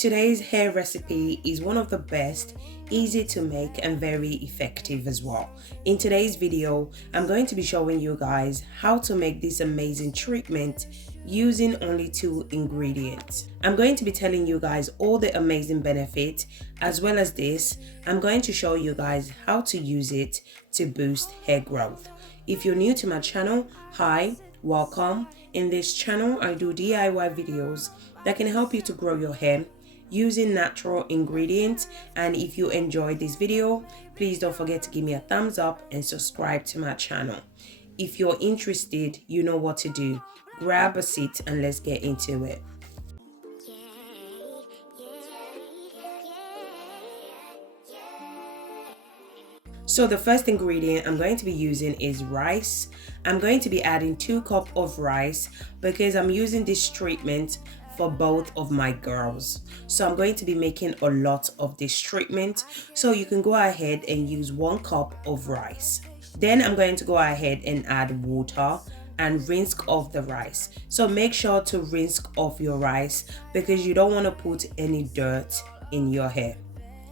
Today's hair recipe is one of the best, easy to make and very effective as well. In today's video, I'm going to be showing you guys how to make this amazing treatment using only 2 ingredients. I'm going to be telling you guys all the amazing benefits, as well as this, I'm going to show you guys how to use it to boost hair growth. If you're new to my channel, hi, welcome. In this channel, I do DIY videos that can help you to grow your hair using natural ingredients. And if you enjoyed this video, please don't forget to give me a thumbs up and subscribe to my channel. If you're interested, you know what to do. Grab a seat and let's get into it. So the first ingredient I'm going to be using is rice. I'm going to be adding 2 cups of rice because I'm using this treatment for both of my girls. So I'm going to be making a lot of this treatment. So you can go ahead and use 1 cup of rice. Then I'm going to go ahead and add water and rinse off the rice. So make sure to rinse off your rice because you don't want to put any dirt in your hair.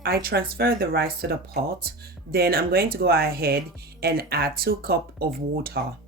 I transfer the rice to the pot. Then I'm going to go ahead and add 2 cups of water.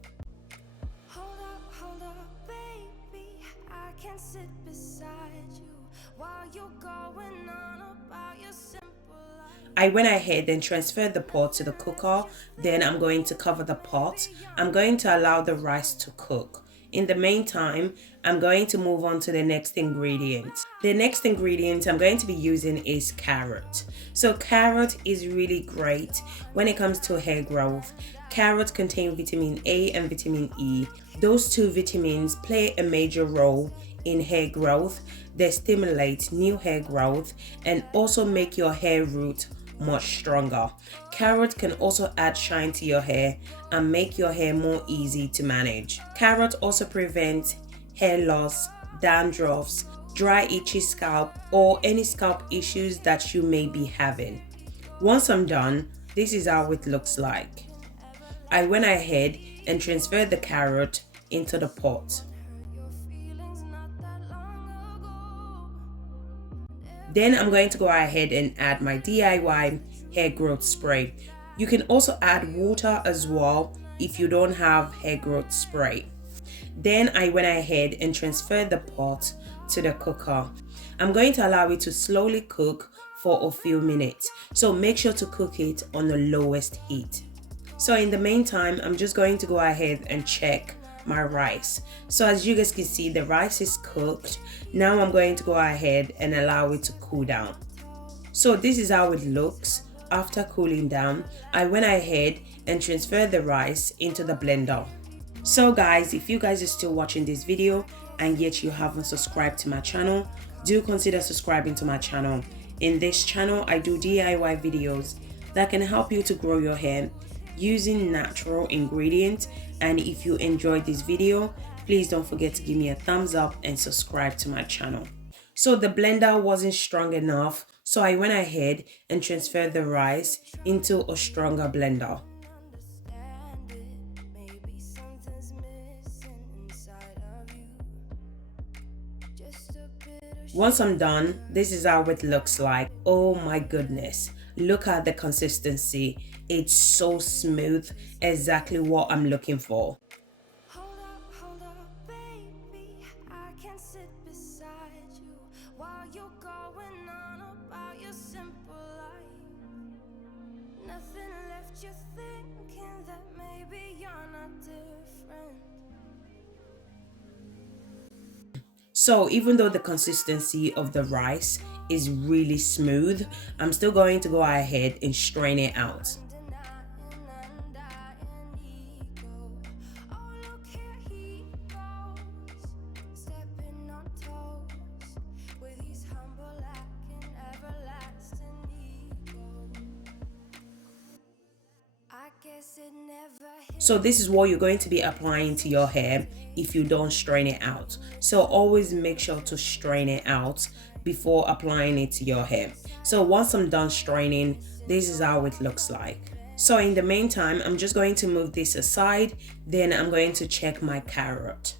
I went ahead and transferred the pot to the cooker. Then I'm going to cover the pot. I'm going to allow the rice to cook. In the meantime, I'm going to move on to the next ingredient. The next ingredient I'm going to be using is carrot. So carrot is really great when it comes to hair growth. Carrots contain vitamin A and vitamin E. Those 2 vitamins play a major role in hair growth. They stimulate new hair growth and also make your hair root much stronger. Carrot can also add shine to your hair and make your hair more easy to manage. Carrot also prevents hair loss, dandruffs, dry itchy scalp, or any scalp issues that you may be having. Once I'm done, this is how it looks like. I went ahead and transferred the carrot into the pot. Then I'm going to go ahead and add my DIY hair growth spray. You can also add water as well if you don't have hair growth spray. Then I went ahead and transferred the pot to the cooker. I'm going to allow it to slowly cook for a few minutes. So make sure to cook it on the lowest heat. So in the meantime, I'm just going to go ahead and check my rice. So as you guys can see, the rice is cooked. Now I'm going to go ahead and allow it to cool down. So this is how it looks after cooling down. I went ahead and transferred the rice into the blender. So guys, if you guys are still watching this video and yet you haven't subscribed to my channel, do consider subscribing to my channel. In this channel, I do DIY videos that can help you to grow your hair using natural ingredients. And if you enjoyed this video, please don't forget to give me a thumbs up and subscribe to my channel. So the blender wasn't strong enough, so I went ahead and transferred the rice into a stronger blender. Once I'm done, this is how it looks like. Oh my goodness, look at the consistency. It's so smooth, exactly what I'm looking for. Hold up, baby, I can sit beside you while you're going on about your simple life. Nothing left you thinking that maybe you're not different. So even though the consistency of the rice is really smooth, I'm still going to go ahead and strain it out. So this is what you're going to be applying to your hair if you don't strain it out. So always make sure to strain it out before applying it to your hair. So once I'm done straining, this is how it looks like. So in the meantime, I'm just going to move this aside. Then I'm going to check my carrot.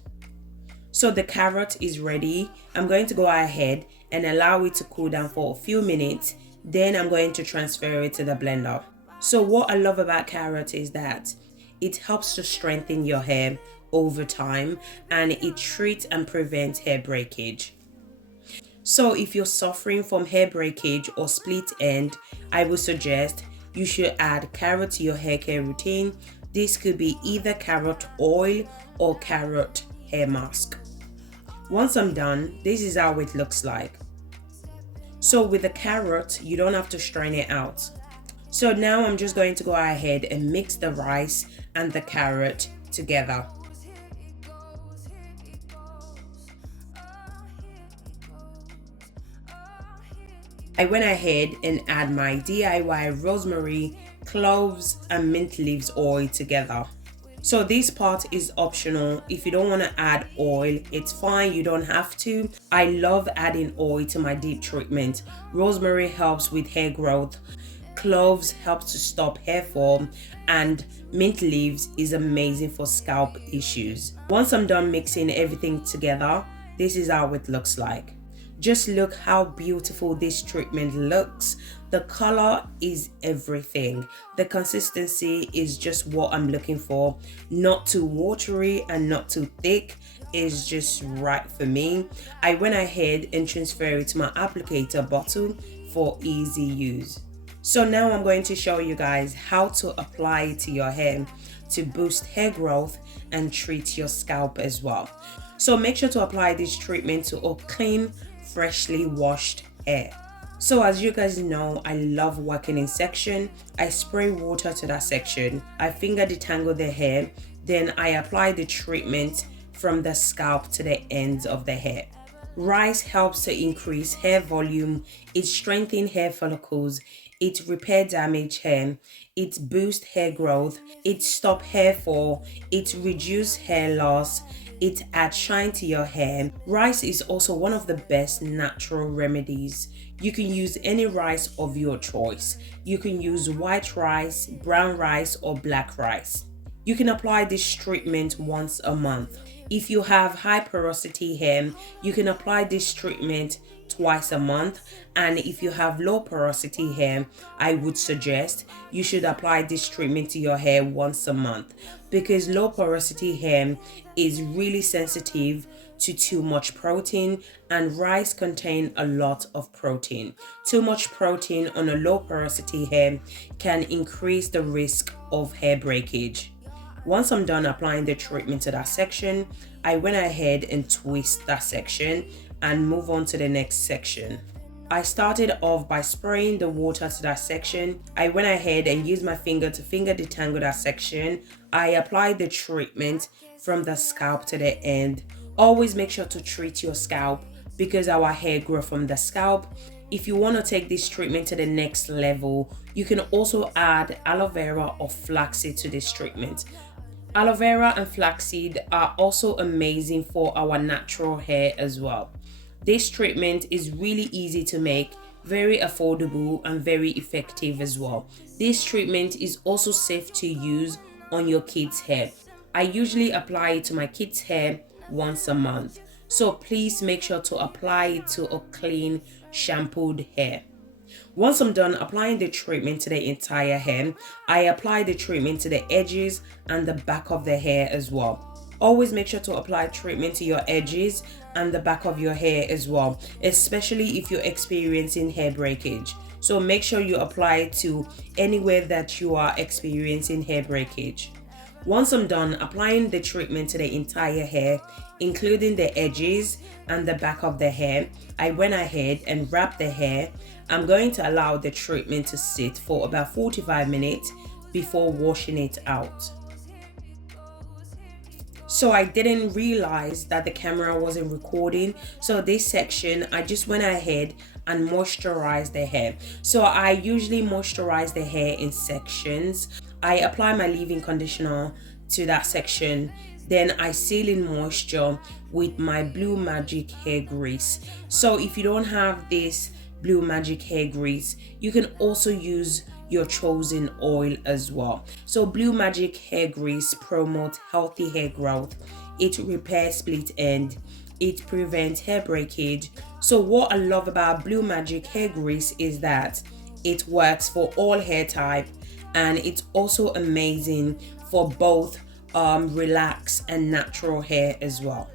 So the carrot is ready. I'm going to go ahead and allow it to cool down for a few minutes. Then I'm going to transfer it to the blender. So what I love about carrot is that it helps to strengthen your hair over time, and it treats and prevents hair breakage. So if you're suffering from hair breakage or split end, I would suggest you should add carrot to your hair care routine. This could be either carrot oil or carrot hair mask. Once I'm done, this is how it looks like. So with the carrot, you don't have to strain it out. So now I'm just going to go ahead and mix the rice and the carrot together. I went ahead and add my DIY rosemary, cloves and mint leaves oil together. So this part is optional. If you don't want to add oil, it's fine, you don't have to. I love adding oil to my deep treatment. Rosemary helps with hair growth, cloves helps to stop hair fall, and mint leaves is amazing for scalp issues. Once I'm done mixing everything together, this is how it looks like. Just look how beautiful this treatment looks. The color is everything. The consistency is just what I'm looking for. Not too watery and not too thick. It's just right for me. I went ahead and transferred it to my applicator bottle for easy use. So now I'm going to show you guys how to apply it to your hair to boost hair growth and treat your scalp as well. So make sure to apply this treatment to a clean, freshly washed hair. So as you guys know, I love working in section. I spray water to that section. I finger detangle the hair. Then I apply the treatment from the scalp to the ends of the hair. Rice helps to increase hair volume. It strengthens hair follicles. It repair damaged hair. It boosts hair growth. It stops hair fall. It reduces hair loss. It adds shine to your hair. Rice is also one of the best natural remedies. You can use any rice of your choice. You can use white rice, brown rice, or black rice. You can apply this treatment once a month. If you have high porosity hair, you can apply this treatment twice a month. And if you have low porosity hair, I would suggest you should apply this treatment to your hair once a month, because low porosity hair is really sensitive to too much protein, and rice contains a lot of protein. Too much protein on a low porosity hair can increase the risk of hair breakage. Once I'm done applying the treatment to that section, I went ahead and twist that section and move on to the next section. I started off by spraying the water to that section. I went ahead and used my finger to finger detangle that section. I applied the treatment from the scalp to the end. Always make sure to treat your scalp because our hair grows from the scalp. If you want to take this treatment to the next level, you can also add aloe vera or flaxseed to this treatment. Aloe vera and flaxseed are also amazing for our natural hair as well. This treatment is really easy to make, very affordable and very effective as well. This treatment is also safe to use on your kids' hair. I usually apply it to my kids' hair once a month. So please make sure to apply it to a clean, shampooed hair. Once I'm done applying the treatment to the entire hair, I apply the treatment to the edges and the back of the hair as well. Always make sure to apply treatment to your edges and the back of your hair as well, especially if you're experiencing hair breakage. So make sure you apply it to anywhere that you are experiencing hair breakage. Once I'm done applying the treatment to the entire hair, including the edges and the back of the hair, I went ahead and wrapped the hair. I'm going to allow the treatment to sit for about 45 minutes before washing it out. So I didn't realize that the camera wasn't recording. So this section, I just went ahead and moisturized the hair. So I usually moisturize the hair in sections. I apply my leave-in conditioner to that section. Then I seal in moisture with my Blue Magic hair grease. So if you don't have this Blue Magic hair grease, you can also use your chosen oil as well. So Blue Magic hair grease promotes healthy hair growth. It repairs split end. it prevents hair breakage. So what I love about Blue Magic hair grease is that it works for all hair type, and it's also amazing for both relaxed and natural hair as well.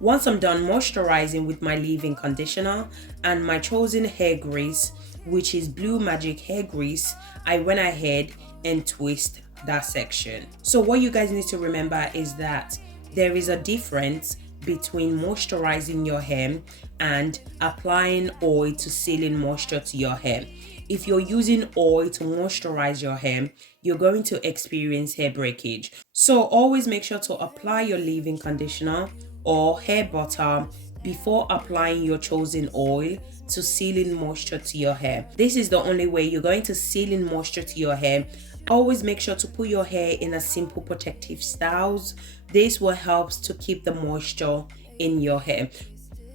Once I'm done moisturizing with my leave-in conditioner and my chosen hair grease, which is Blue Magic hair grease, I went ahead and twist that section. So what you guys need to remember is that there is a difference between moisturizing your hair and applying oil to seal in moisture to your hair. If you're using oil to moisturize your hair, you're going to experience hair breakage. So always make sure to apply your leave-in conditioner or hair butter before applying your chosen oil to seal in moisture to your hair. This is the only way you're going to seal in moisture to your hair. Always make sure to put your hair in a simple protective styles. This will help to keep the moisture in your hair.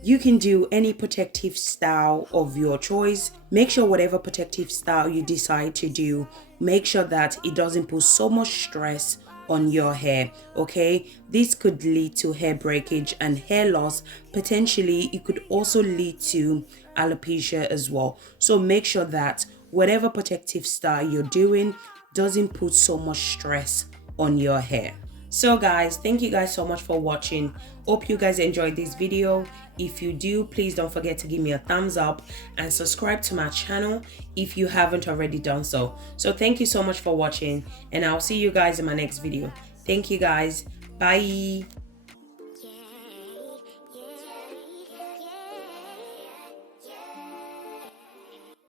You can do any protective style of your choice. Make sure whatever protective style you decide to do, make sure that it doesn't put so much stress on your hair. Okay, this could lead to hair breakage and hair loss. Potentially it could also lead to alopecia as well. So make sure that whatever protective style you're doing doesn't put so much stress on your hair. So guys, thank you guys so much for watching. Hope you guys enjoyed this video. If you do, please don't forget to give me a thumbs up and subscribe to my channel if you haven't already done so. So thank you so much for watching, and I'll see you guys in my next video. Thank you guys. Bye.